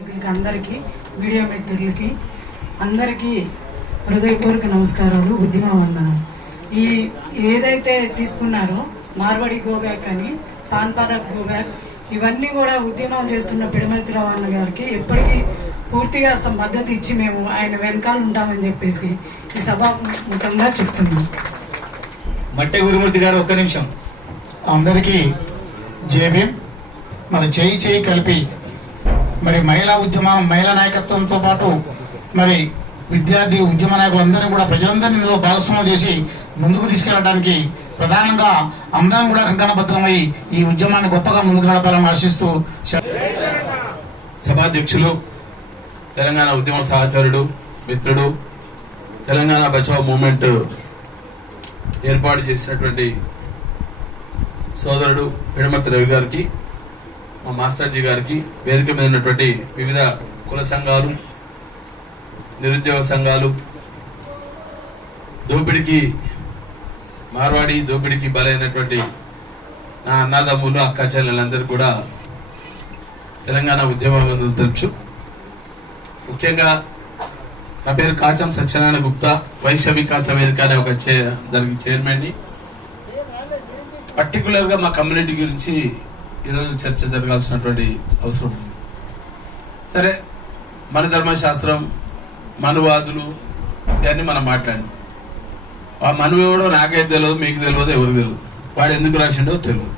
నాయకులకి అందరికీ మీడియా మిత్రులకి అందరికీ హృదయపూర్వక నమస్కారాలు ఉద్యమ వందనం ఈ ఏదైతే తీసుకున్నారో మార్వాడి గోబ్యాక్ అని పాన్పారక్ గోబ్యాక్ ఇవన్నీ కూడా ఉద్యమం చేస్తున్న పిడమతి రవాణా గారికి ఎప్పటికీ పూర్తిగా మద్దతు ఇచ్చి మేము ఆయన వెనకాల ఉంటామని చెప్పేసి ఈ సభాముఖంగా చెప్తున్నాం. మట్టె గురుమూర్తి గారు ఒక్క నిమిషం. అందరికీ జేబీ మరి చేయి చేయి కలిపి మరి మహిళా ఉద్యమం మహిళా నాయకత్వంతో పాటు మరి విద్యార్థి ఉద్యమ నాయకులందరినీ కూడా ప్రజలందరినీ ఇందులో భాగస్వామ్యం చేసి ముందుకు తీసుకెళ్ళడానికి ప్రధానంగా అందరం కూడా కంకణబద్ధమై ఈ ఉద్యమాన్ని గొప్పగా ముందుకు నడపాలని ఆశిస్తూ సభాధ్యక్షులు తెలంగాణ ఉద్యమ సహచరుడు మిత్రుడు తెలంగాణ బచావ్ మూమెంట్ ఏర్పాటు చేసినటువంటి సోదరుడు పిడమతి రవి గారికి మా మాస్టర్జీ గారికి వేదిక మీద ఉన్నటువంటి వివిధ కుల సంఘాలు నిరుద్యోగ సంఘాలు దోపిడికి మార్వాడి దోపిడికి బలైనటువంటి నా అన్నదమ్ములు అక్క చెల్లెలందరూ కూడా తెలంగాణ ఉద్యమం తెలుసు ముఖ్యంగా నా పేరు కాచం సత్యనారాయణ గుప్తా వైశ్య వికాస వేదిక అనే ఒక చే దానికి చైర్మన్ని. పర్టికులర్గా మా కమ్యూనిటీ గురించి ఈరోజు చర్చ జరగాల్సినటువంటి అవసరం ఉంది. సరే మన ధర్మశాస్త్రం మనువాదులు ఇవన్నీ మనం మాట్లాడి ఆ మనువు ఎవడో నాకైతే తెలియదు మీకు తెలియదు ఎవరికి తెలియదు వాడు ఎందుకు రాసిండో తెలియదు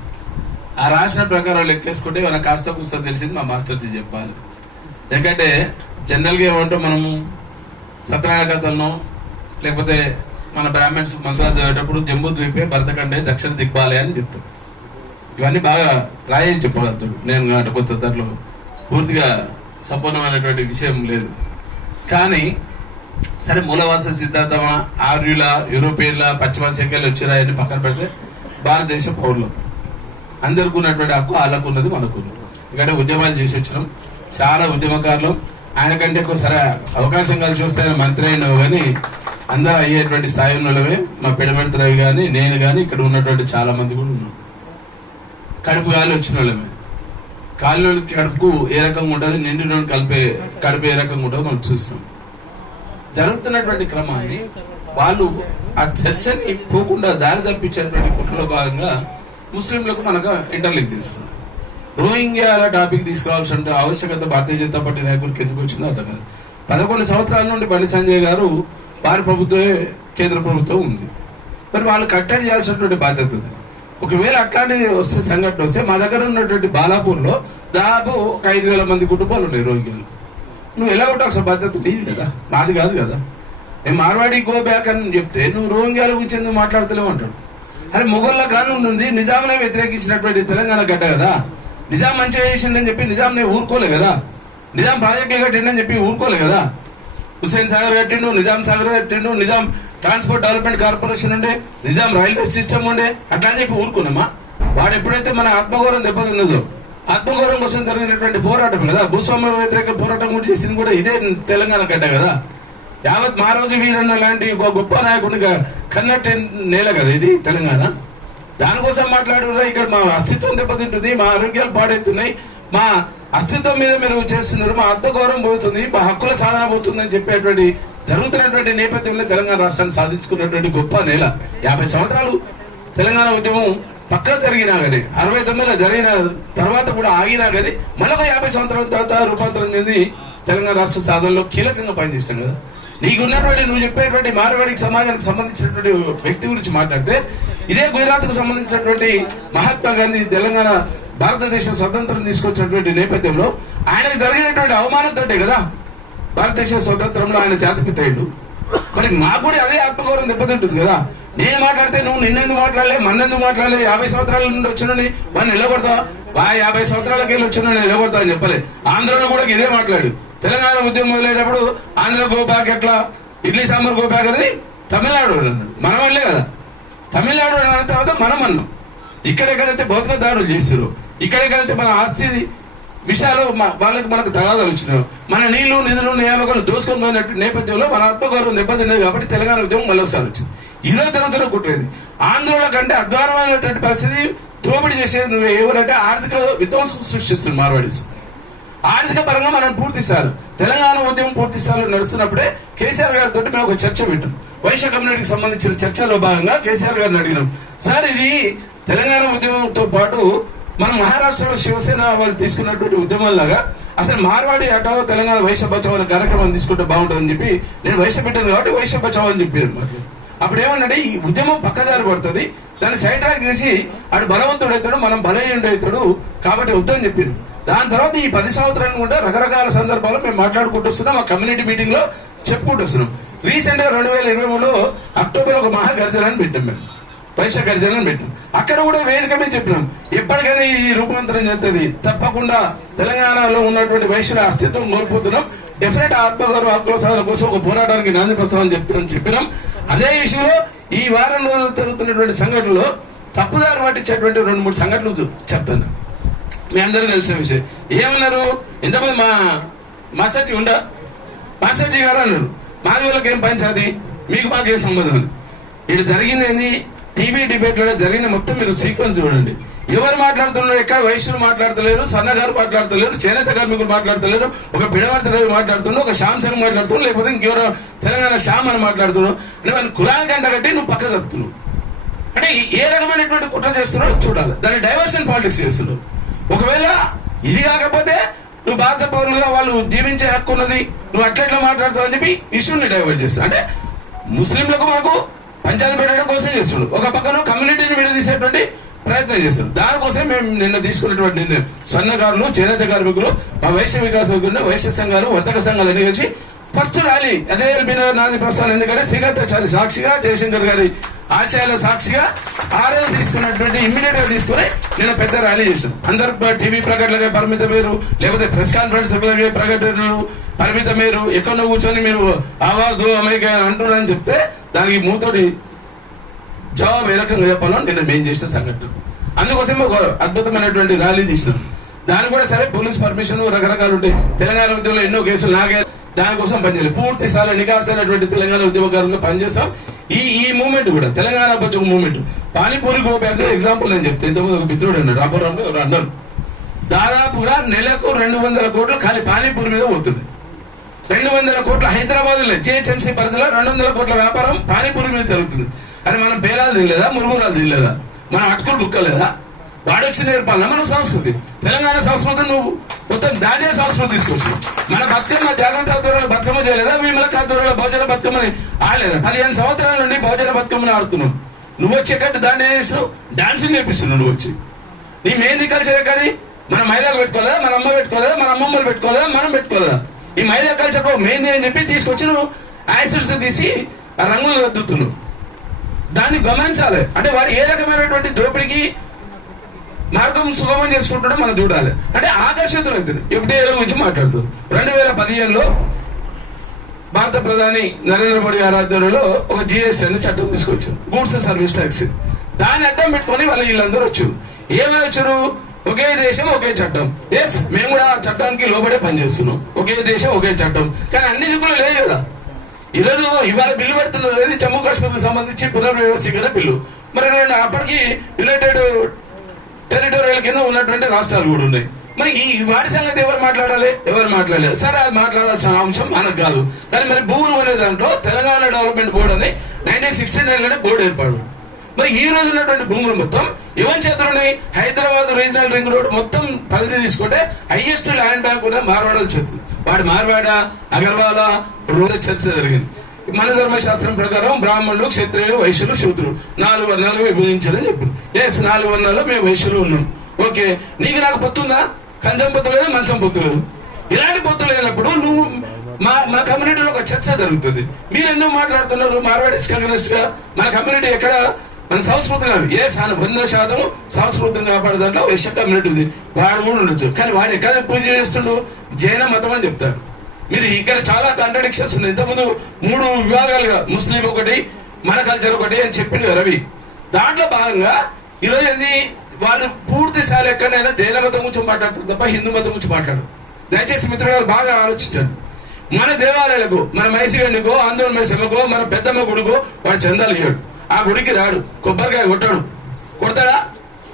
ఆ రాసిన ప్రకారం లెక్కేసుకుంటే మన కాస్త కూస్త తెలిసింది మా మాస్టర్జీ చెప్పాలి. ఎందుకంటే జనరల్గా ఏమంటే మనము సత్యనారాయణ కథలను లేకపోతే మన బ్రాహ్మణ్స్ మంత్రాలు చదివేటప్పుడు జంబూ ద్వీపే భరతకండే దక్షిణ దిగ్బాలే అని చెప్తాం. ఇవన్నీ బాగా రాయేసి చెప్పగలుగుతాడు నేను కాబట్టి కొత్త దాంట్లో పూర్తిగా సంపూర్ణమైనటువంటి విషయం లేదు. కానీ సరే మూలవాస సిద్ధాంతమా ఆర్యుల యూరోపియన్ల పశ్చిమాసియాకెళ్ళి వచ్చిరాయని పక్కన పెడితే భారతదేశ పౌరులు. అందరికి ఉన్నటువంటి హక్కు వాళ్ళకు ఉన్నది మనకు ఉన్నది. ఎందుకంటే ఉద్యమాలు చేసి వచ్చినాం. చాలా ఉద్యమకారులు. ఆయన కంటే ఎక్కువ సరే అవకాశం కలిసి వస్తే ఆయన మంత్రి అయినవి కానీ అందరూ అయ్యేటువంటి స్థాయి ఉన్నవే మా పిడమెంత రవి కానీ నేను కానీ ఇక్కడ ఉన్నటువంటి చాలా మంది కూడా ఉన్నాం. కడుపు గాలి వచ్చిన వాళ్ళమే. కాళ్ళలోని కడుపుకు ఏ రకంగా ఉంటుంది? నిండిలో కలిపే కడుపు ఏ రకంగా ఉంటుందో మనం చూస్తాం. జరుగుతున్నటువంటి క్రమాన్ని వాళ్ళు ఆ చర్చని పోకుండా దారి తప్పించేటువంటి కుట్రలో భాగంగా ముస్లింలకు మనకు ఇంటర్లింక్ చేస్తున్నారు రోహింగ్యాల టాపిక్ తీసుకురావాల్సిన ఆవశ్యకత భారతీయ జనతా పార్టీ నాయకులకు ఎందుకు వచ్చిందో అర్థం కాదు. పదకొండు సంవత్సరాల నుండి బండి సంజయ్ గారు వారి ప్రభుత్వమే కేంద్ర ప్రభుత్వం ఉంది. మరి వాళ్ళు కట్టడి చేయాల్సినటువంటి బాధ్యత ఉంది. ఒకవేళ అట్లాంటిది వస్తే సంఘటన వస్తే మా దగ్గర ఉన్నటువంటి బాలాపూర్లో దాదాపు ఒక ఐదు వేల మంది కుటుంబాలు ఉన్నాయి రోగిలు నువ్వు ఎలా ఒకసారి బాధ్యత నీది కదా. మాది కాదు కదా. నేను మార్వాడి గో బ్యాక్ అని చెప్తే నువ్వు రోహింగ్యాల గురించి ఎందుకు మాట్లాడతలేవు అంటాడు. అరే మొగోళ్ళ కానీ ఉంటుంది నిజాంనే వ్యతిరేకించినటువంటి తెలంగాణ గడ్డ కదా. నిజాం మంచిగా చేసిండని చెప్పి నిజాంనే ఊరుకోలే కదా. నిజాం ప్రాజెక్టులు కట్టిండని చెప్పి ఊరుకోలే కదా. హుస్సేన్ సాగర్ కట్టిండు నిజాం సాగర్ కట్టిండు నిజాం ట్రాన్స్పోర్ట్ డెవలప్మెంట్ కార్పొరేషన్ ఉండే నిజాం రైల్వే సిస్టమ్ ఉండే అట్లా అని చెప్పి ఊరుకున్నామా? వాడు ఎప్పుడైతే మన ఆత్మగౌరవం దెబ్బతిన్నదో ఆత్మగౌరవం కోసం జరిగినటువంటి పోరాటం కదా భూస్వామ్య వ్యతిరేక పోరాటం కూడా చేసింది కూడా ఇదే తెలంగాణ గడ్డ కదా. యావత్ మహారాజు వీరన్న లాంటి గొప్ప నాయకుడిగా కన్నట్టే నేల కదా ఇది తెలంగాణ? దానికోసం మాట్లాడుతున్నా ఇక్కడ మా అస్తిత్వం దెబ్బతింటుంది మా ఆరోగ్యాలు పాడవుతున్నాయి మా అస్తిత్వం మీద మీరు చేస్తున్నారు మా ఆత్మగౌరవం పోతుంది మా హక్కుల సాధన పోతుంది అని చెప్పేటువంటి జరుగుతున్నటువంటి నేపథ్యంలో తెలంగాణ రాష్ట్రాన్ని సాధించుకున్నటువంటి గొప్ప నేల. యాభై సంవత్సరాలు తెలంగాణ ఉద్యమం పక్కన జరిగినా కానీ అరవై తొమ్మిదిలో జరిగిన తర్వాత కూడా ఆగినా కానీ మరొక యాభై సంవత్సరాల తర్వాత రూపాంతరం చెంది తెలంగాణ రాష్ట్ర సాధనలో కీలకంగా పనిచేస్తాం కదా. నీకున్నటువంటి నువ్వు చెప్పేటువంటి మార్వాడికి సమాజానికి సంబంధించినటువంటి వ్యక్తి గురించి మాట్లాడితే ఇదే గుజరాత్కు సంబంధించినటువంటి మహాత్మా గాంధీ తెలంగాణ భారతదేశం స్వతంత్రం తీసుకొచ్చినటువంటి నేపథ్యంలో ఆయనకు జరిగినటువంటి అవమానంతో కదా. భారతదేశ స్వతంత్రంలో ఆయన జాతిపితయుడు మరి నాకు కూడా అదే ఆత్మగౌరవం దెబ్బతింటుంది కదా. నేను మాట్లాడితే నువ్వు నిన్నెందుకు మాట్లాడలే మన్నెందుకు మాట్లాడలే యాభై సంవత్సరాల నుండి వచ్చినని వాడిని నిలబడతా వా యాభై సంవత్సరాలకి వెళ్ళి వచ్చిన నిలబడతా అని చెప్పలే. ఆంధ్రలో కూడా ఇదే మాట్లాడు. తెలంగాణ ఉద్యమం మొదలైనప్పుడు ఆంధ్ర గోపాక్ ఎట్లా? ఇడ్లీ సాంబార్ గోపాక్ అనేది తమిళనాడు మనం వాళ్ళే కదా. తమిళనాడు అన్న తర్వాత మనం అన్నాం. ఇక్కడెక్కడైతే భౌతిక దారులు చేస్తారు ఇక్కడెక్కడైతే మన ఆస్తి విషయాలు వాళ్ళకి మనకు తగాదాలు వచ్చినాయి. మన నీళ్ళు నిధులు నియామకాలు దోసుకొని పోయినట్టు నేపథ్యంలో మన ఆత్మగౌరవం దెబ్బతిన్నది కాబట్టి తెలంగాణ ఉద్యమం మళ్ళీ ఒకసారి వచ్చింది. ఇరవై తరగతిలో కుట్రేది ఆందోళన కంటే అధ్వానమైనటువంటి పరిస్థితి దోపిడీ చేసేది నువ్వు. ఎవరంటే ఆర్థిక విధ్వంసం సృష్టిస్తుంది మార్వాడీస్. ఆర్థిక పరంగా మనం పూర్తిస్తారు తెలంగాణ ఉద్యమం పూర్తిస్తారు నడుస్తున్నప్పుడే కేసీఆర్ గారితో మేము ఒక చర్చ పెట్టాం. వైశ్య కమ్యూనిటీకి సంబంధించిన చర్చలో భాగంగా కేసీఆర్ గారిని అడిగినాం. సార్ ఇది తెలంగాణ ఉద్యమంతో పాటు మనం మహారాష్ట్రలో శివసేన వాళ్ళు తీసుకున్నటువంటి ఉద్యమం లాగా అసలు మార్వాడి ఆటో తెలంగాణ వైశ్య బచావ్ అనే కార్యక్రమం తీసుకుంటే బాగుంటుందని చెప్పి నేను వైశ్య పెట్టాను కాబట్టి వైశ్య బచావ్ అని చెప్పారు అనమాట. అప్పుడు ఏమన్నాడు ఈ ఉద్యమం పక్కదారి పడుతుంది దాన్ని సైడ్ ట్రాక్ చేసి ఆడు బలవంతుడు అవుతాడు మనం బలహీనుడు అవుతాడు కాబట్టి వద్దని చెప్పారు. దాని తర్వాత ఈ పది సంవత్సరాలు కూడా రకరకాల సందర్భాల్లో మేము మాట్లాడుకుంటూ వస్తున్నాం ఆ కమ్యూనిటీ మీటింగ్లో చెప్పుకుంటూ వస్తున్నాం. రీసెంట్గా రెండు వేల ఇరవై మూడులో అక్టోబర్ ఒక మహాగర్జన అని పెట్టాం మేము. వైశాఖ గర్జన పెట్టాం. అక్కడ కూడా వేదిక మీద చెప్పినాం. ఎప్పటికైనా ఈ రూపాంతరం చెందుతుంది. తప్పకుండా తెలంగాణలో ఉన్నటువంటి వైశ్యుల అస్తిత్వం కోల్పోతున్నాం. డెఫినెట్ ఆత్మగౌరవ హక్కుల సాధన కోసం ఒక పోరాటానికి నాంది ప్రస్తావన చెప్తామని చెప్పినాం. అదే విషయంలో ఈ వారం రోజులు జరుగుతున్నటువంటి సంఘటనలో తప్పుదారు పట్టించేటువంటి రెండు మూడు సంఘటనలు చెప్తాను. మీ అందరికీ తెలిసిన విషయం. ఏమన్నారు? ఎంతమంది మా మాస్టర్జీ ఉండ మాస్టర్జీ గారు అన్నారు. మాది వాళ్ళకి ఏం పంచాది మీకు మాకేం సంబంధం ఉంది? ఇది జరిగింది ఏంది? టీవీ డిబేట్లో జరిగిన మొత్తం మీరు సీక్వెన్స్ చూడండి. ఎవరు మాట్లాడుతున్నారు ఎక్కడ వైశ్యులు మాట్లాడతలేరు సన్నగారు మాట్లాడతలేరు చేనేత కార్మికులు మాట్లాడతలేరు ఒక పిడవర్తి రవి మాట్లాడుతున్నాడు ఒక శ్యామ్ సింగ్ మాట్లాడుతున్నాడు లేకపోతే ఇంకెవరో తెలంగాణ శ్యామ్ అని మాట్లాడుతున్నాడు. అంటే వాడిని కులానికి అంటగట్టి నువ్వు పక్క తప్పుతున్నావు. అంటే ఏ రకమైనటువంటి కుట్ర చేస్తున్నారో చూడాలి. దాన్ని డైవర్షన్ పాలిటిక్స్ చేస్తున్నారు ఒకవేళ ఇది కాకపోతే నువ్వు భారత పౌరులుగా వాళ్ళు జీవించే హక్కు ఉన్నది నువ్వు అట్లెట్లా మాట్లాడుతావు అని చెప్పి ఇష్యూని డైవర్ట్ చేస్తావు అంటే ముస్లింలకు మాకు పంచాయతీ పెట్టడం కోసం చేస్తున్నాడు ఒక పక్కన కమ్యూనిటీని విడదీసేటువంటి ప్రయత్నం చేస్తారు దానికోసం మేము నిన్న తీసుకున్నటువంటి నిర్ణయం సన్నకారులు చేనేత కార్మికులు మా వైశ్య వికాస వైశ్య సంఘాలు వర్తక సంఘాలు అన్ని కలిసి ఫస్ట్ ర్యాలీ అదే ఎల్బీ నాది ప్రస్థానం. ఎందుకంటే శ్రీకాంతాచారి సాక్షిగా జయశంకర్ గారి ఆశయాల సాక్షిగా ఆ తీసుకున్నటువంటి ఇమ్మీడియట్గా తీసుకుని నేను పెద్ద ర్యాలీ చేశాను అందరు టీవీ ప్రకటనలకే పరిమిత పేరు లేకపోతే ప్రెస్ కాన్ఫరెన్స్ ప్రకటనలు పరిమిత మీరు ఎక్కడో కూర్చొని మీరు ఆవాజ్ అమెరికా అంటున్నారని చెప్తే దానికి మూతోటి జవాబు ఏ రకంగా చెప్పాలో నేను మేము చేసిన సంఘటన. అందుకోసం ఒక అద్భుతమైనటువంటి ర్యాలీ తీస్తాం దాని కూడా సరే పోలీస్ పర్మిషన్ రకరకాలు ఉంటాయి. తెలంగాణ ఉద్యమంలో ఎన్నో కేసులు నాగే దానికోసం పనిచేయాలి పూర్తి స్థాయిలో నికార్సైనటువంటి తెలంగాణ ఉద్యమకారులుగా పనిచేస్తాం. ఈ ఈ మూమెంట్ కూడా తెలంగాణ బతుకు మూమెంట్. పానీపూరి గోబ్యాక్ ఎగ్జాంపుల్ నేను చెప్తే ఇంతకుముందు ఒక మిత్రుడు అన్నాడు రాబోరావు అన్నారు దాదాపుగా నెలకు రెండు వందల కోట్లు ఖాళీ పానీపూరి మీద పోతుంది. రెండు వందల కోట్ల హైదరాబాద్లో జిహెచ్ఎంసీ పరిధిలో రెండు వందల కోట్ల వ్యాపారం పానీపూరి మీద జరుగుతుంది. అని మనం పేలాలు తినలేదా? మురుమురాలు తినలేదా? మనం అటుకులు బుక్కలేదా? వాడొచ్చి నేర్పాలన్నా మన సంస్కృతి. తెలంగాణ సంస్కృతి నువ్వు మొత్తం దానే సంస్కృతి తీసుకొచ్చి మన బతుకమ్మ జాగ్రత్త ఆధ్వర్యంలో బతుకమ్మ చేయలేదా? విమల ఆధ్వర్యంలో భోజన బతుకమ్మని ఆడలేదా? పదిహేను సంవత్సరాల నుండి భోజన బతుకమ్మని ఆడుతున్నావు. నువ్వు వచ్చి ఎక్కడ దాన్ని చేస్తున్నావు. డాన్సింగ్ నేర్పిస్తున్నావు నువ్వు వచ్చి. నీ మెహందీ కల్చర్ ఎక్కడి మన మహిళలు పెట్టుకోలేదా? మన అమ్మ పెట్టుకోలేదా? మన అమ్మమ్మలు పెట్టుకోలేదా? మనం పెట్టుకోలేదా? ఈ మహిళా కల్చర్ మెయిన్ అని చెప్పి తీసుకొచ్చిన యాసిడ్స్ తీసి ఆ రంగులు రద్దుతున్నావు దాన్ని గమనించాలి. అంటే వారు ఏ రకమైనటువంటి దోపిడికి మార్గం సుగమం చేసుకుంటాడో మనం చూడాలి. అంటే ఆకర్షితులు అవుతుంది ఎఫ్డీఏల గురించి మాట్లాడుతూ. రెండు వేల పదిహేనులో భారత ప్రధాని నరేంద్ర మోడీ గారి ఆధ్వర్యంలో ఒక జిఎస్టీ అనే చట్టం తీసుకొచ్చారు. Goods service tax. దాన్ని అడ్డం పెట్టుకొని వాళ్ళ వీళ్ళందరూ వచ్చారు. ఏమై వచ్చారు? ఒకే దేశం ఒకే చట్టం. ఎస్ మేము కూడా ఆ చట్టానికి లోబడే పనిచేస్తున్నాం. ఒకే దేశం ఒకే చట్టం. కానీ అన్ని దిక్కులు లేదు కదా. ఈరోజు ఇవాళ బిల్లు పెడుతున్నారు లేదు జమ్మూ కాశ్మీర్ సంబంధించి పునర్వ్యవస్థీకరణ బిల్లు. మరి నేను అప్పటికి యునైటెడ్ టెరిటోరియల్ కింద ఉన్నటువంటి రాష్ట్రాలు కూడా ఉన్నాయి. మరి ఈ వాటి సంగతి ఎవరు మాట్లాడాలి? ఎవరు మాట్లాడలేదు. సరే అది మాట్లాడాల్సిన అంశం మనకు కాదు. కానీ మరి భూములు అనే దాంట్లో తెలంగాణ డెవలప్మెంట్ బోర్డు అని నైన్టీన్ సిక్స్టీ నైన్లోనే బోర్డు ఏర్పాటు. మరి ఈ రోజు ఉన్నటువంటి భూములు మొత్తం ఎవరి చేతులున్నాయి హైదరాబాద్ రీజనల్ రింగ్ రోడ్ మొత్తం పరిధి తీసుకుంటే హైయెస్ట్ ల్యాండ్ బ్యాంక్ ఉన్నది మార్వాడల చేతులు వాడు మార్వాడ అగర్వాల రోజు చర్చ జరిగింది. మన ధర్మశాస్త్రం ప్రకారం బ్రాహ్మణులు క్షత్రియులు వైశ్యులు శూద్రులు. నాలుగు వర్ణాలు విభజించాలని చెప్పారు ఎస్ నాలుగు వర్ణాలు మేము వైశ్యులు ఉన్నాం. ఓకే నీకు నాకు పొత్తుందా కంచం పొత్తు లేదు మంచం పొత్తు లేదు? ఇలాంటి పొత్తు లేనప్పుడు నువ్వు మా మా కమ్యూనిటీలో ఒక చర్చ జరుగుతుంది. మీరు ఎందుకు మాట్లాడుతున్నారు? మార్వాడీస్ కంగ్రెస్గా. మన కమ్యూనిటీ ఎక్కడ? మన సంస్కృతిగా ఏ సాన వంద శాతం సంస్కృతిని కాపాడే దాంట్లో వైశ్య కమ్యూనిటీ ఉంది. వాడు కూడా ఉండొచ్చు. కానీ వాడు ఎక్కడ పూజ చేస్తుండు? జైన మతం అని చెప్తారు. మీరు ఇక్కడ చాలా కాంట్రడిక్షన్స్ ఉన్నాయి. ఇంతకుముందు మూడు విభాగాలుగా ముస్లిం ఒకటి మన కల్చర్ ఒకటి అని చెప్పింది రవి. దాంట్లో భాగంగా ఈరోజు ఏంది? వాళ్ళు పూర్తి స్థాయి ఎక్కడైనా జైన మతం గురించి మాట్లాడతారు తప్ప హిందూ మతం గురించి మాట్లాడు దయచేసి మిత్రులు బాగా ఆలోచించారు మన దేవాలయాలకు మన మైసిగండికో ఆందోళన మైసమ్మకో మన పెద్దమ్మ గుడికో వాడు చందాలు ఇవ్వడు ఆ గుడికి రాడు. కొబ్బరికాయ కొట్టాడు. కొడతాడా?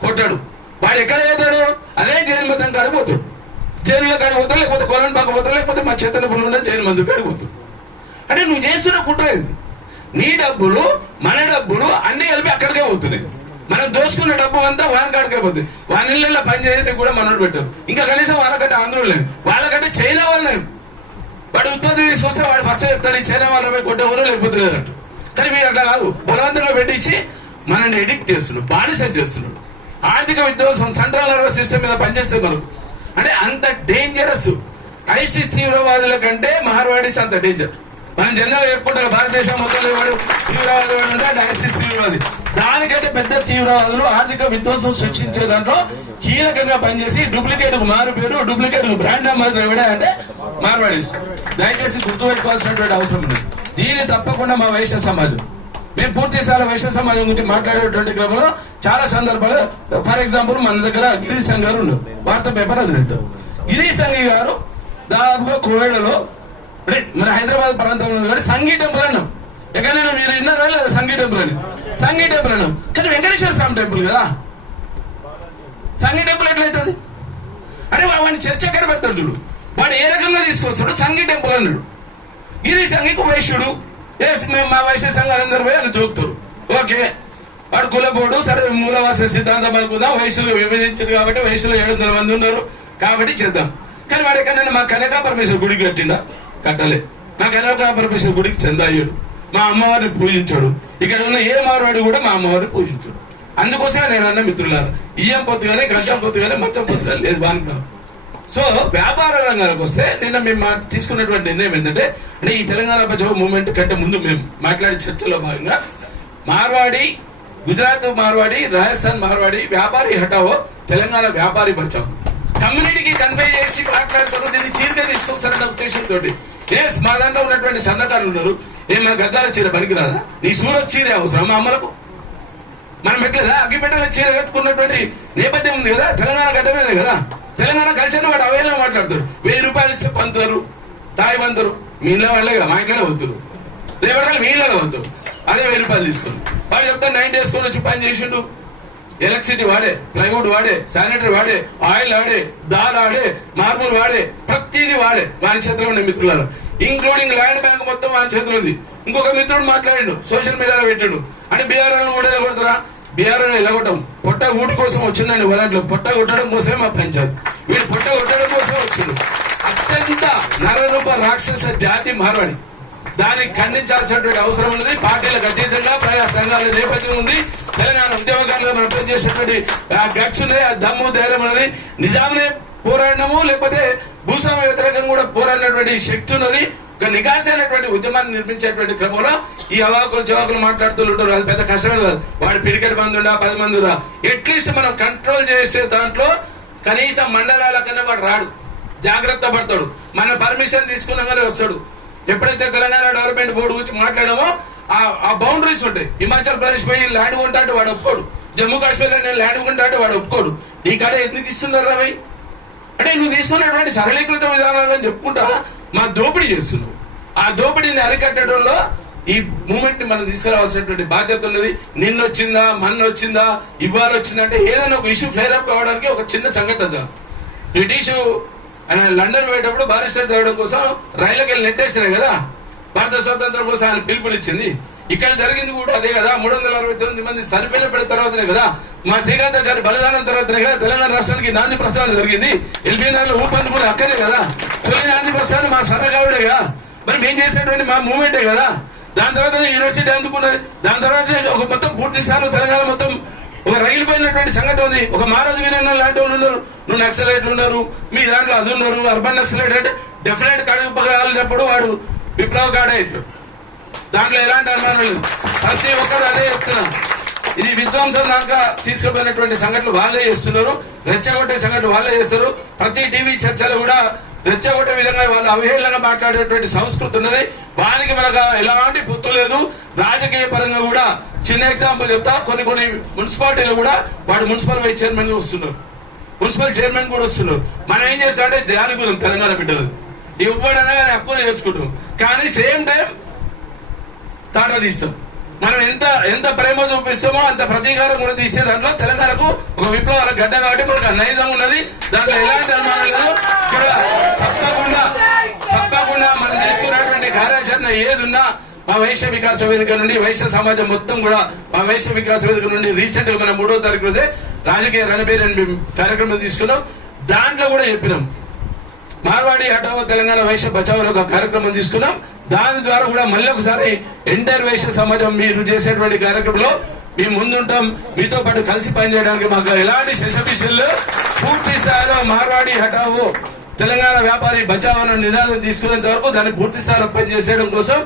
కొట్టాడు. వాడు ఎక్కడ పోతాడు? అదే జైలు మతం కాడ పోతాడు. జైలులో కాడ పోతాడు లేకపోతే కొలను పక్క పోతారు లేకపోతే మా చేతన పుల్లు ఉన్న జైలు మందు కాడికి అంటే నువ్వు చేస్తున్న కుట్ర ఇది. నీ డబ్బులు మన డబ్బులు అన్ని కలిపి అక్కడికే పోతున్నాయి. మనం దోచుకున్న డబ్బు అంతా వాని కాడికే పోతుంది. వాని ఇళ్ళల్లో పని చేయడానికి కూడా మనోడు పెట్టారు ఇంకా కనీసం వాళ్ళకంటే ఆంధ్రులు లేవు వాళ్ళకంటే చైనా వాళ్ళు లేవు వాడు ఉత్పత్తి చూస్తే వాడు ఫస్ట్ చెప్తాడు ఈ చైనా వాళ్ళ కొట్టేవారు లేకపోతే లేదంటారు కానీ మీరు అట్లా కాదు. బలవంతంగా పెట్టించి మనల్ని ఎడిక్ట్ చేస్తున్నాడు బానిస చేస్తున్నాడు. ఆర్థిక విధ్వంసం సెంట్రల్ నర్వస్ సిస్టమ్ మీద పనిచేస్తే మనకు. అంటే అంత డేంజరస్ ఐసిస్ తీవ్రవాదుల కంటే మార్వాడీస్ అంత డేంజర్ మనం జనరల్ చెప్పుకుంటాం భారతదేశం మొత్తంలో వాడు తీవ్రవాది అంటే ఐసిస్ తీవ్రవాది. దానికంటే పెద్ద తీవ్రవాదులు ఆర్థిక విధ్వంసం సృష్టించే దాంట్లో కీలకంగా పనిచేసి డూప్లికేట్ మారు పేరు డూప్లికేట్ బ్రాండ్ మాత్రం అంటే మార్వాడీస్ దయచేసి గుర్తుపెట్టుకోవాల్సినటువంటి అవసరం ఉంది. దీన్ని తప్పకుండా మా వైశ్య సమాజం. మేము పూర్తి స్థాయి వైశ్య సమాజం గురించి మాట్లాడేటువంటి క్రమంలో చాలా సందర్భాలు ఫర్ ఎగ్జాంపుల్ మన దగ్గర గిరీష్ సంఘ్ గారు ఉన్నారు. వార్తా పేపర్ అధినేత గిరీష్ సంఘి గారు దాదాపుగా కోవేడలో మన హైదరాబాద్ ప్రాంతంలో ఉంది కాబట్టి టెంపుల్ అన్నాం. ఎక్కడైనా మీరు విన్నారా లేదా సంఘీ టెంపుల్ అని? సంఘీ టెంపుల్ అన్నాం. కానీ వెంకటేశ్వర స్వామి టెంపుల్ కదా? సంఘీ టెంపుల్ ఎట్లయితుంది? అరే వాడిని చర్చ ఎక్కడ పెడతాడు చూడు? వాడు ఏ రకంగా తీసుకొస్తాడు సంఘీ టెంపుల్ అన్నాడు. గిరి సంఘికి వైశ్యుడు ఎస్ మేము మా వైశ్య సంఘాలందరూ పోయి అని చూపుతారు. ఓకే. వాడు కులపోడు సరే మూలవాస సిద్ధాంతం అనుకుందాం. వయసులు విభజించారు కాబట్టి వయసులో ఏడు వందల మంది ఉన్నారు. కాబట్టి చేద్దాం. కానీ వాడు ఎక్కడైనా మా కనక పరమేశ్వర గుడికి కట్టిండా? కట్టలే. మా కనక పరమేశ్వర గుడికి చందాయ్యాడు. మా అమ్మవారిని పూజించాడు. ఇక్కడ ఉన్న ఏ మారవాడు కూడా మా అమ్మవారిని పూజించాడు. అందుకోసమే నేను అన్న మిత్రులారా ఇయ్యం పొత్తు కానీ గంజం పొత్తు కానీ మంచం పొత్తు కానీ లేదు బాగున్నాను సో వ్యాపార రంగానికి వస్తే నిన్న మేము మా- తీసుకున్నటువంటి నిర్ణయం ఏంటంటే అంటే ఈ తెలంగాణ బచావ్ మూమెంట్ కంటే ముందు మేము మాట్లాడే చర్చలో భాగంగా మార్వాడి గుజరాత్ మార్వాడి రాజస్థాన్ మార్వాడి వ్యాపారి హటావో తెలంగాణ వ్యాపారి బచావ్. కమ్యూనిటీకి కన్వే చేసి మాట్లాడతారు దీన్ని చీరగా తీసుకొస్తారన్న ఉద్దేశంతో ఎస్ మా దాంట్లో ఉన్నటువంటి సన్నకారులు ఉన్నారు. ఏం మన గద్దాల చీర పనికిరాదా? నీ సూరత్ చీరే అవసరం మా అమ్మలకు. మనం ఎట్లా అగ్గిపెట్టెల చీర కట్టుకున్నటువంటి నేపథ్యం ఉంది కదా? తెలంగాణ గడ్డమే కదా? తెలంగాణ కల్చర్ వాడు అవేలా మాట్లాడతాడు. వెయ్యి రూపాయలు ఇస్తే పంతారు తాయి పంతారు మీ ఇంట్లో వాళ్ళే కదా మా ఇంట్లోనే వద్దురు రేపటి మీ ఇంట్లో వద్దు అదే వెయ్యి రూపాయలు తీసుకుని వాడు చెప్తాను నైన్ చేసుకొని వచ్చి పని చేసిండు. ఎలక్ట్రిసిటీ వాడే ప్లైవుడ్ వాడే శానిటరీ వాడే ఆయిల్ వాడే దాల్ వాడే మార్బుల్ వాడే ప్రతిదీ వాడే. వాని చేతిలో ఉండే మిత్రులారు. ఇంక్లూడింగ్ ల్యాండ్ బ్యాంక్ మొత్తం వాని చేతిలో ఉంది. ఇంకొక మిత్రుడు మాట్లాడిండు సోషల్ మీడియాలో పెట్టాడు. అంటే బీఆర్ఎల్ కూడా కొడతారా? బీఆర్ఎల్ ఎలగొట్టం పొట్ట ఊటి కోసం వచ్చిందండి వరంట్లో పొట్ట కొట్టడం కోసమే మా పంచాయత్. వీడు పొట్ట కొట్టడం కోసం వచ్చింది. అత్యంత నరరూప రాక్షస జాతి మార్వాడి. దాన్ని ఖండించాల్సినటువంటి అవసరం ఉన్నది. పార్టీలకు అతీతంగా ప్రజా సంఘాల నేపథ్యం ఉంది. తెలంగాణ ఉద్యమకారులు మనం పనిచేసేటువంటి ఆ గట్స్ ఉంది ఆ దమ్ము ధైర్యం ఉన్నది. నిజామునే పోరాడినము. లేకపోతే భూస్వామ్య వ్యతిరేకంగా కూడా పోరాడినటువంటి శక్తి ఉన్నది. ఒక ఉద్యమాన్ని నిర్మించేటువంటి క్రమంలో ఈ అవాకులు చవాకులు మాట్లాడుతుంటారు అది పెద్ద కష్టమే కాదు. వాడు పిరికెట్ మంది పది మందురా అట్లీస్ట్ మనం కంట్రోల్ చేసే దాంట్లో కనీసం మండలాల కన్నా వాడు రాడు. జాగ్రత్త పడతాడు. మన పర్మిషన్ తీసుకున్నాగానే వస్తాడు. ఎప్పుడైతే తెలంగాణ డెవలప్మెంట్ బోర్డు గురించి మాట్లాడామో ఆ ఆ బౌండరీస్ ఉంటాయి. హిమాచల్ ప్రదేశ్ పోయి ల్యాండ్ కొంటా అంటే వాడు ఒప్పుకోడు. జమ్మూ కాశ్మీర్లో నేను ల్యాండ్ కొంటా అంటే వాడు ఒప్పుకోడు. నీ కాడ ఎందుకు ఇస్తున్నారు రావై అంటే నువ్వు తీసుకున్నటువంటి సరళీకృత విధానాలని చెప్పుకుంటా మా దోపిడీ చేస్తున్నావు. ఆ దోపిడీని అరికట్టడంలో ఈ మూమెంట్ మనం తీసుకురావాల్సినటువంటి బాధ్యత ఉన్నది. నిన్న వచ్చిందా మొన్న వచ్చిందా ఇవాళ వచ్చిందా అంటే ఏదైనా ఒక ఇష్యూ ఫ్లేర్ అప్ కావడానికి ఒక చిన్న సంఘటన బ్రిటిషు బ్రిటిష్ ఆయన లండన్ పోయేటప్పుడు బారిస్టర్ చదవడం కోసం రైళ్ళకి వెళ్ళి నెట్టేసినాయి కదా. భారత స్వాతంత్రం కోసం ఆయన పిలుపునిచ్చింది. ఇక్కడ జరిగింది కూడా అదే కదా. మూడు వందల అరవై తొమ్మిది మంది సరిపోయిన తర్వాతనే కదా. మా శ్రీకాంతాచారి బలిదానం తర్వాతనే కదా తెలంగాణ రాష్ట్రానికి నాంది ప్రస్థానం జరిగింది. ఎల్బీనగర్లో కూడా అక్కడే కదా. తొలి నాంది ప్రస్థానం మా సన్నగావిడే కదా. మరి మేము చేసినటువంటి మా మూమెంటే కదా. దాని తర్వాత యూనివర్సిటీ అందుకున్నది. దాని తర్వాత ఒక మొత్తం పూర్తి స్థాయిలో తెలంగాణ మొత్తం ఒక రైలు పోయినటువంటి సంఘటన ఉంది. ఒక మహారాజు వీరన్న లాంటి వాళ్ళు ఉన్నారు. నువ్వు నక్సలైట్లు ఉన్నారు. మీ దాంట్లో అది ఉన్నారు. అర్బన్ నక్సలైట్ అంటే డెఫినెట్ కడుపు పగలినప్పుడు వాడు విప్లవకాడే అవుతాడు దాంట్లో ఎలాంటి అనుమానం లేదు ప్రతి ఒక్కరు అదే చెప్తున్నాం. ఇది విధ్వంసం దాకా తీసుకుపోయినటువంటి సంఘటనలు వాళ్ళే చేస్తున్నారు. రెచ్చగొట్టే సంఘటన వాళ్ళే చేస్తారు ప్రతి టీవీ చర్చలు కూడా రెచ్చగొట్టే విధంగా వాళ్ళు అవహేళనగా మాట్లాడేటువంటి సంస్కృతి ఉన్నది. వానికి మనకు ఎలాంటి పుత్తు లేదు. రాజకీయ పరంగా కూడా చిన్న ఎగ్జాంపుల్ చెప్తా. కొన్ని కొన్ని మున్సిపాలిటీలు కూడా వాడు మున్సిపల్ వైస్ చైర్మన్ వస్తున్నారు. మున్సిపల్ చైర్మన్ కూడా వస్తున్నారు. మనం ఏం చేస్తామంటే జానిపురం తెలంగాణ బిడ్డలు. ఇవ్వడనే అప్పులు చేసుకుంటాం. కానీ సేమ్ టైం తాట తీస్తాం మనం ఎంత ఎంత ప్రేమ చూపిస్తామో అంత ప్రతీకారం కూడా తీసే దాంట్లో తెలంగాణకు ఒక విప్లవాల గడ్డ కాబట్టి మనకు నైజం ఉన్నది. దాంట్లో ఎలాంటి అనుమానం లేదు. ఇక్కడ తప్పకుండా తప్పకుండా మనం తీసుకున్నటువంటి కార్యాచరణ ఏదున్నా మా వైశ్య వికాస వేదిక నుండి వైశ్య సమాజం మొత్తం కూడా మా వైశ్య వికాస వేదిక నుండి రీసెంట్గా మనం మూడో తారీఖు రోజే రాజకీయ రణబేరి అని కార్యక్రమం తీసుకున్నాం. దాంట్లో కూడా చెప్పినాం. మార్వాడి హఠావో తెలంగాణ వైశ్య బచావో ఒక కార్యక్రమం తీసుకున్నాం. దాని ద్వారా కూడా మళ్ళీ ఒకసారి ఎంటైర్ వైశ్య సమాజం మీరు చేసేటువంటి కార్యక్రమంలో మేము ముందుంటాం. మీతో పాటు కలిసి పనిచేయడానికి మాకు ఎలాంటి శశపిషన్లు పూర్తి స్థాయిలో మార్వాడి హఠావు తెలంగాణ వ్యాపారి బచావన నినాదం తీసుకునేంత వరకు దాన్ని పూర్తి స్థాయిలో పనిచేసేయడం కోసం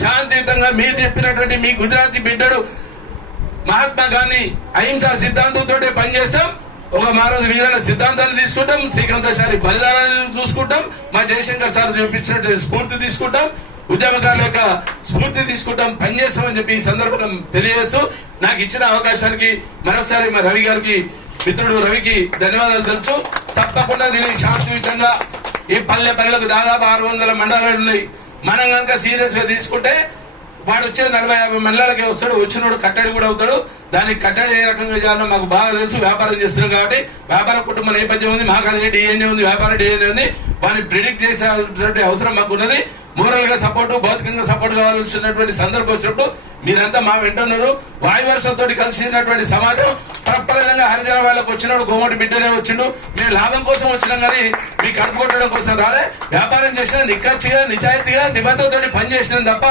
శాంతియుతంగా మీరు చెప్పినటువంటి మీ గుజరాతీ బిడ్డడు మహాత్మా గాంధీ అహింసా సిద్ధాంతంతో పనిచేస్తాం. ఒక మారోజు వీరన్న సిద్ధాంతాన్ని తీసుకుంటాం. శ్రీకాంతాచారి బలిదానాన్ని చూసుకుంటాం. మా జయశంకర్ సార్ చూపించినటువంటి స్ఫూర్తి తీసుకుంటాం. ఉద్యమకారుల యొక్క స్ఫూర్తి తీసుకుంటాం పనిచేస్తామని చెప్పి ఈ సందర్భం తెలియజేస్తూ నాకు ఇచ్చిన అవకాశానికి మరొకసారి మా రవి గారికి మిత్రుడు రవికి ధన్యవాదాలు తెలుసు తప్పకుండా దీన్ని శాంతియుతంగా ఈ పల్లె పల్లెలకు దాదాపు ఆరు వందల మండలాలు ఉన్నాయి. మనం కనుక సీరియస్గా తీసుకుంటే వాడు వచ్చే నలభై యాభై మండలాలకి వస్తాడు వచ్చినోడు కట్టడి కూడా అవుతాడు. దానికి కట్టడి ఏ రకంగా చేయాలో మాకు బాగా తెలుసు వ్యాపారం చేస్తున్నాం కాబట్టి వ్యాపార కుటుంబ నేపథ్యం ఉంది మాకు అదే డిఎన్ఏ ఉంది వ్యాపార డిఎన్ఏ ఉంది. వాడిని ప్రిడిక్ట్ చేసే అవసరం మాకు ఉన్నది మోరల్గా సపోర్ట్ భౌతికంగా సపోర్ట్ కావాల్సినటువంటి సందర్భం వచ్చినప్పుడు మీరంతా మా వింటున్నారు వాయువర్షంతో కలిసినటువంటి సమాజం ప్రప్రదంగా హరిజన వాళ్ళకి వచ్చినాడు గోమటి బిడ్డనే వచ్చిండు. మేము లాభం కోసం వచ్చినాం కానీ మీ కడుపు కొట్టడం కోసం రాలే. వ్యాపారం చేసిన నిక్కచ్చిగా నిజాయితీగా నిబద్ధతతో పనిచేసినాం తప్ప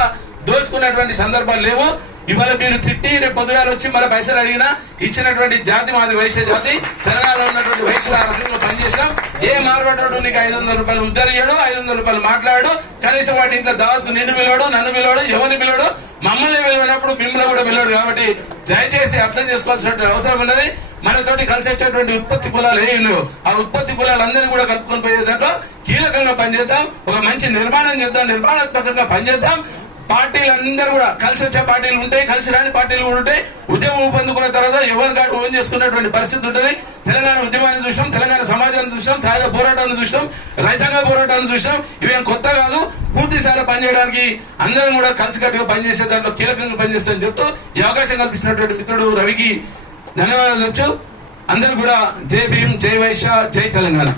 దోచుకున్నటువంటి సందర్భాలు లేవు. ఇవాళ మీరు తిట్టి రేపు పొద్దుగాల వచ్చి మరి పైసలు అడిగినా ఇచ్చినటువంటి జాతి మాది వైశ్య జాతి తెలంగాణలో ఉన్నటువంటి వయసులో ఆ రకంగా పనిచేసినాం. ఏ మార్వాడు నీకు ఐదు వందల రూపాయలు ఉద్ధరించాడు ఐదు వందల రూపాయలు మాట్లాడు కనీసం వాటి ఇంట్లో దావత్కు నిన్ను పిలవడు నన్ను పిలవడు ఎవరిని పిలవడు మమ్మల్ని పిలవనప్పుడు మిమ్మల్ని కూడా పిలవడు కాబట్టి దయచేసి అర్థం చేసుకోవాల్సినటువంటి అవసరం ఉన్నది. మనతోటి కలిసి వచ్చేటువంటి ఉత్పత్తి కులాలు ఏ ఉన్నాయో ఆ ఉత్పత్తి కులాలందరినీ కూడా కలుపుకొని పోయే దాంట్లో కీలకంగా పనిచేద్దాం. ఒక మంచి నిర్మాణం చేద్దాం నిర్మాణాత్మకంగా పనిచేద్దాం. పార్టీలు అందరూ కూడా కలిసి వచ్చే పార్టీలు ఉంటాయి కలిసి రాని పార్టీలు కూడా ఉంటాయి. ఉద్యమం ఊపందుకున్న తర్వాత ఎవరి కాడు ఓన్ చేసుకున్నటువంటి పరిస్థితి ఉంటుంది. తెలంగాణ ఉద్యమాన్ని చూసినాం తెలంగాణ సమాజాన్ని చూసినాం సాయుధ పోరాటాన్ని చూసాం రైతాంగ పోరాటాన్ని చూసాం ఇవేం కొత్త కాదు. పూర్తి స్థాయిలో పనిచేయడానికి అందరం కూడా కలిసికట్టుగా పనిచేసే దాంట్లో కీలకంగా పనిచేస్తామని చెప్తూ ఈ అవకాశం కల్పించినటువంటి మిత్రుడు రవికి ధన్యవాదాలు చెప్తూ అందరు కూడా జై భీమ్ జై వైశ్య జై తెలంగాణ.